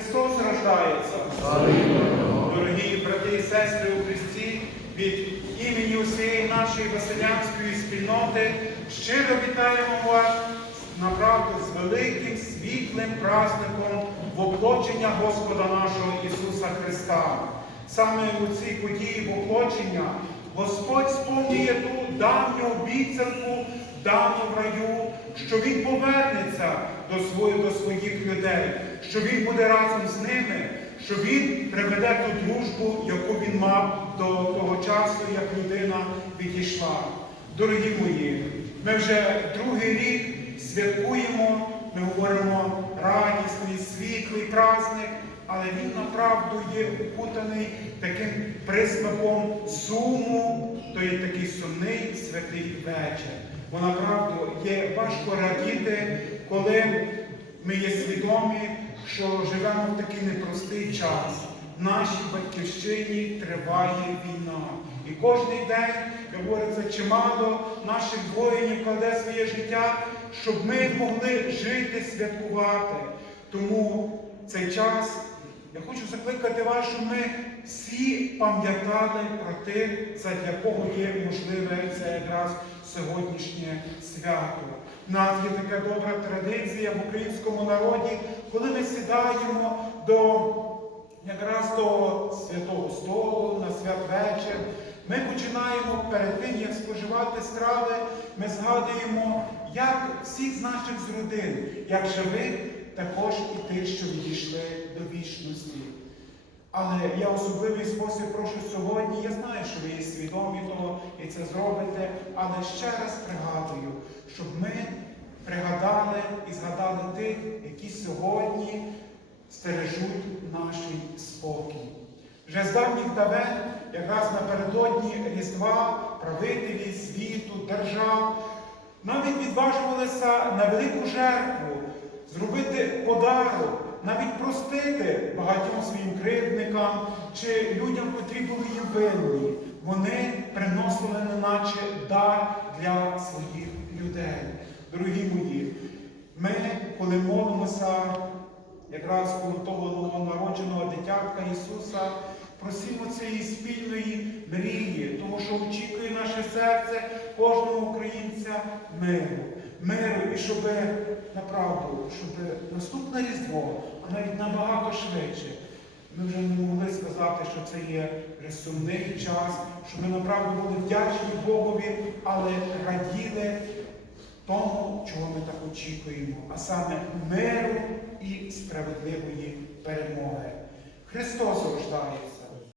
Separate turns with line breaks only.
Христос рождається. Дорогі брати і сестри у Христі, від імені усієї нашої Василянської спільноти щиро вітаємо вас направду з великим світлим праздником воплочення Господа нашого Ісуса Христа. Саме у цій події воплочення Господь сповнює ту давню обіцянку, дану в раю, що Він повернеться до своїх, людей, що Він буде разом з ними, що Він приведе ту дружбу, яку він мав до того часу, як людина відійшла. Дорогі мої, ми вже другий рік святкуємо, ми говоримо радісний, світлий праздник, але він направду є укутаний таким присмаком суму, то є такий сумний святий вечір. Бо направду є важко радіти, коли ми є свідомі, що живемо в такий непростий час. В нашій батьківщині триває війна. І кожен день, як говориться, чимало наших воїнів кладе своє життя, щоб ми могли жити, святкувати. Тому цей час я хочу закликати вас, щоб ми всі пам'ятали про тих, задля кого є можливе це якраз сьогоднішнє свято. У нас є така добра традиція в українському народі, коли ми сідаємо до якраз до святого столу, на святвечір, ми починаємо перед тим, як споживати страви, ми згадуємо, як всіх з наших з родин, як живих, також і тих, що відійшли до вічності. Але я особливий спосіб прошу сьогодні. Я знаю, що ви є свідомі того і це зробите, але ще раз пригадую, щоб ми пригадали і згадали тих, які сьогодні стережуть наш спокій. Вже з давніх давен, якраз напередодні Різдва, правителі світу, держав, навіть відважувалися на велику жертву, зробити подарок, навіть простити багатьом своїм кривдникам чи людям, котрі були їм винні. Вони приносили неначе дар для своїх людей. Дорогі мої, ми, коли молимося якраз коло того новонародженого дитятка Ісуса, просимо цієї спільної мрії, тому що очікує наше серце кожного українця миру. Миру і щоб направду, щоб наступне Різдво, а навіть набагато швидше. Ми вже не могли сказати, що це є сумний час, що ми направду були вдячні Богові, але раділи тому, чого ми так очікуємо, а саме миру і справедливої перемоги. Христос рождається.